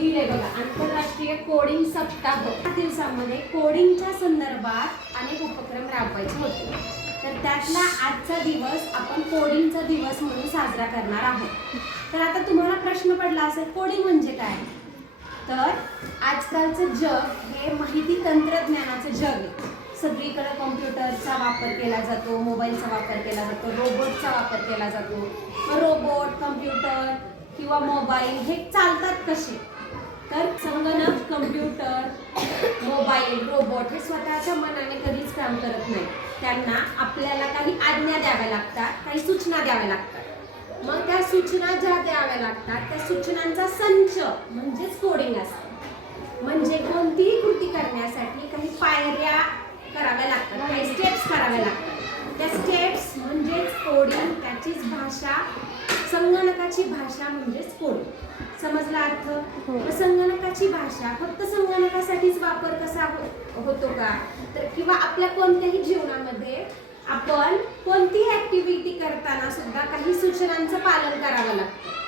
लिहिले बघा, आंतरराष्ट्रीय कोडिंग सप्ताह. या दिवसामध्ये कोडिंगच्या संदर्भात अनेक उपक्रम राबवायचे होते. तर त्यातला आजचा दिवस आपण कोडिंगचा दिवस म्हणून साजरा करणार आहोत. तर आता तुम्हाला प्रश्न पडला असेल, कोडिंग म्हणजे काय? तर आजकालचं जग हे माहिती तंत्रज्ञानाचं जग आहे. सगळीकडे कॉम्प्युटरचा वापर केला जातो, मोबाईलचा वापर केला जातो, रोबोटचा वापर केला जातो. रोबोट, कम्प्युटर किंवा मोबाईल हे चालतात कसे? तर संगणक, कम्प्युटर, मोबाईल, रोबोट हे स्वतःच्या मनाने कधीच काम करत नाही. त्यांना आपल्याला काही आज्ञा द्याव्या लागतात, काही सूचना द्याव्या लागतात. मग त्या सूचना ज्या द्याव्या लागतात त्या सूचनांचा संच म्हणजेच कोडिंग असतं. म्हणजे कोणतीही कृती करण्यासाठी काही पायऱ्या कराव्या लागतात, काही स्टेप्स कराव्या लागतात. त्या स्टेप्स म्हणजेच कोडिंग, त्याचीच भाषा, संगणकाची भाषा म्हणजेच कोडिंग. समजला अर्थ? संगणकाची भाषा फक्त संगणकासाठीच वापर कसा होतो का? तर किंवा आपल्या कोणत्याही जीवनामध्ये आपण कोणतीही ऍक्टिव्हिटी करताना सुद्धा काही सूचनांचं पालन करावं लागतं.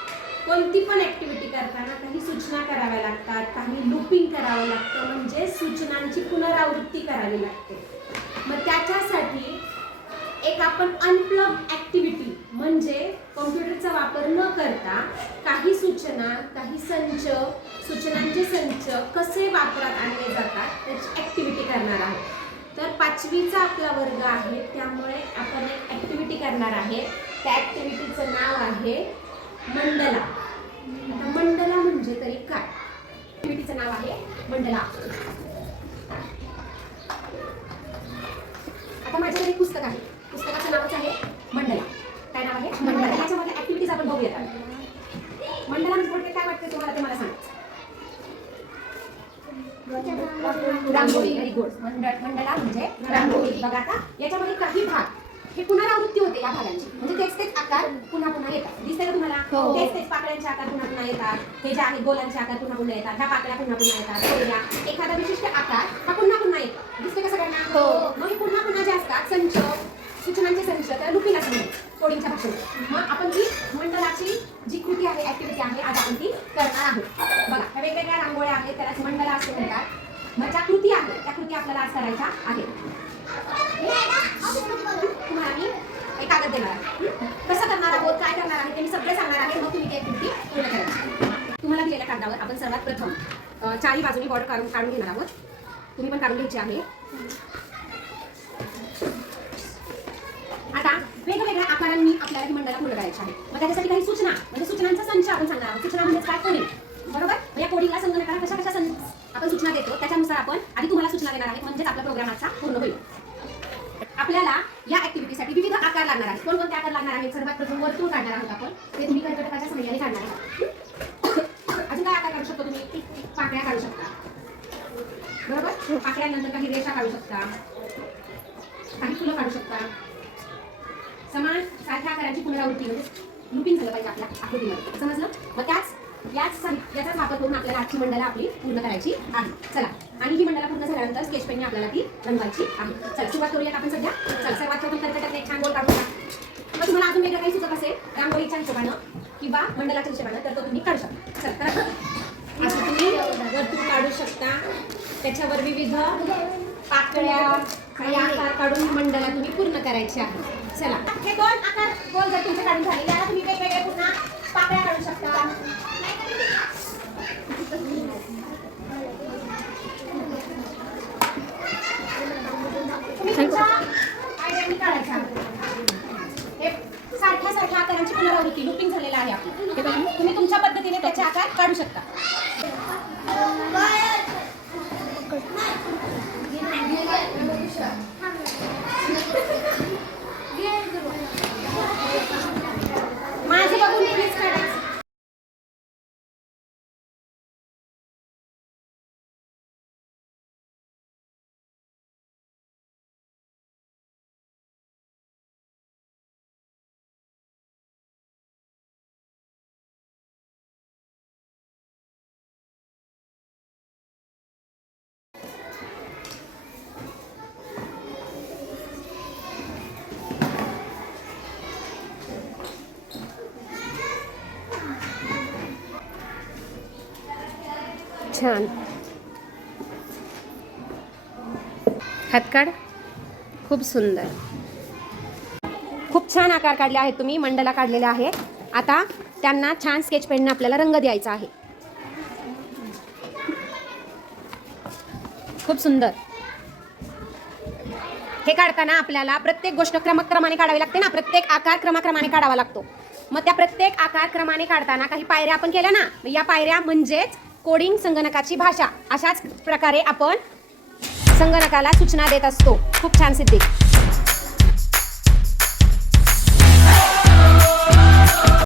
कोणती पण ऍक्टिव्हिटी करताना काही सूचना कराव्या लागतात, काही लूपिंग करावं लागतं, म्हणजे सूचनांची पुनरावृत्ती करावी लागते. मग त्याच्यासाठी एक आपण अनप्लग ऍक्टिव्हिटी म्हणजे कॉम्प्युटरचा वापर न करता काही सूचना, काही संच, सूचनांचे संच कसे वापरात आणले जातात त्याची ऍक्टिव्हिटी करणार आहोत. तर 5वीचा आपला वर्ग आहे, त्यामुळे आपण एक ऍक्टिव्हिटी करणार आहे. त्या ऍक्टिव्हिटीचं नाव आहे मंडला. मंडला म्हणजे तरी काय? ऍक्टिव्हिटीचं नाव आहे मंडला. आता माझ्याकडे एक पुस्तक आहे, पुस्तकाचं नावच आहे मंडला. काय नाव आहे? मंडला. ह्याच्यामध्ये ऍक्टिव्हिटीज आपण बघूया. मंडला म्हणजे काय वाटतं तुम्हाला ते मला सांगा. रांगोळी. Very good. मंडला म्हणजे रांगोळी. बघा आता याच्यामध्ये काही भाग हे पुनरावृत्ती होते या भागांची, म्हणजे तेच तेच आकार पुन्हा पुन्हा येतात. दिसतंय का तुम्हाला? तेच तेच पाकळ्यांचे आकार पुन्हा पुन्हा येतात. हे जे आहे गोलांचे आकार पुन्हा पुन्हा येतात. ह्या पाकळ्या पुन्हा पुन्हा येतात. एखादा विशिष्ट आकार हा पुन्हा पुन्हा येतो. दिसतंय का सगळ्यांना? मग हे पुन्हा पुन्हा जे असतात संच, सूचनांचे संच, त्याला लुपिंग असं म्हणतात कोडिंगच्या भाषेत. मग आपण ती मंडलाची जी कृती आहे, ऍक्टिव्हिटी आहे, आज आपण ती करणार आहोत. बघा ह्या वेगवेगळ्या रांगोळ्या आहेत, त्यालाच मंडला असं म्हणतात. मग ज्या कृती आहेत त्या कृती आपल्याला आज करायच्या आहेत. तुम्हाला मी एक कागद देणार आहे. कसं करणार आहोत, काय करणार आहे ते मी सगळं सांगणार आहे. मग तुम्ही ती ऍक्टिव्हिटी पूर्ण करायची. तुम्हाला दिलेल्या कागदावर आपण सर्वात प्रथम चारी बाजूनी बॉर्डर काढून घेणार आहोत. तुम्ही पण काढून घ्यायची आहे. आता वेगवेगळ्या आकारांनी आपल्याला ही मंडला पूर्ण करायची आहे. मग त्याच्यासाठी काही सूचना म्हणजे सूचनांचा संच आपण सांगणार आहोत. सूचना म्हणजे काय? कोडिंग. बरोबर? या कोडिंगला संगणकाला कशा कशा आपण सूचना देतो त्याच्यानुसार आपण आधी तुम्हाला सूचना देणार आहे, म्हणजेच आपला प्रोग्राम आजचा पूर्ण होईल. आपल्याला या ऍक्टिव्हिटीसाठी विविध आकार लागणार आहेत. कोणकोणते आकार लागणार आहेत? सर्वात प्रथम वर्तुळ काढणार आहोत आपण. ते तुम्ही कर्कटकाच्या सहाय्याने काढणार आहात. अजून काय आकार काढू शकतो तुम्ही? पाकळ्या काढू शकता. बरोबर? पाकळ्यानंतर काही रेषा काढू शकता, काही फुलं काढू शकता. समान सारख्या आकाराची पुनरावृत्ती म्हणजे लुपिंग झालं पाहिजे आपल्या आकृतीमध्ये. समजलं? मग याचाच वापर करून आपल्याला आजची मंडला आपली पूर्ण करायची आहे. चला, आणि ही मंडला पूर्ण झाल्यानंतर स्केच पेनने आपल्याला ती रंगवायची आहे. चला सुरुवात करूयात आपण सध्या. चला, सर्वात प्रथम कर्कटकाने एक छान गोल काढून टाका. मग तुम्हाला अजून वेगळं काही सुचत असेल रांगोळीच्या हिशोबानं किंवा मंडलाच्या हिशोबानं तर तो तुम्ही काढू शकता. चला, असं तुम्ही वर्तुळ काढू शकता. त्याच्यावर विविध पाकळ्या काही आकार काढून मंडला तुम्ही पूर्ण करायची आहे. चला, हे दोन आकार गोल जर तुमचे काढून झाले, याला तुम्ही वेगवेगळे पुन्हा पाकळ्या काढू शकता. तुम्ही तुमच्या आयडियाने काढायचं आहे. हे सारख्या आकारांची पुनरावृत्ती लुपिंग झालेला आहे आपलं. तुम्ही तुमच्या पद्धतीने त्याचे आकार काढू शकता. छान. हातकाड. खूप सुंदर. खूप छान आकार काढले आहेत तुम्ही, मंडला काढलेले आहे. आता त्यांना छान स्केच पेनने आपल्याला रंग द्यायचा आहे. खूप सुंदर. हे काढताना आपल्याला प्रत्येक गोष्ट क्रमाक्रमाने काढावी लागते ना, प्रत्येक आकार क्रमाक्रमाने काढावा लागतो. मग त्या प्रत्येक आकार क्रमाने काढताना काही पायऱ्या आपण केल्या ना, या पायऱ्या म्हणजेच कोडिंग संगणकाची भाषा. अशाच प्रकारे आपण संगणकाला सूचना देत असतो. खूप छान सिद्धी.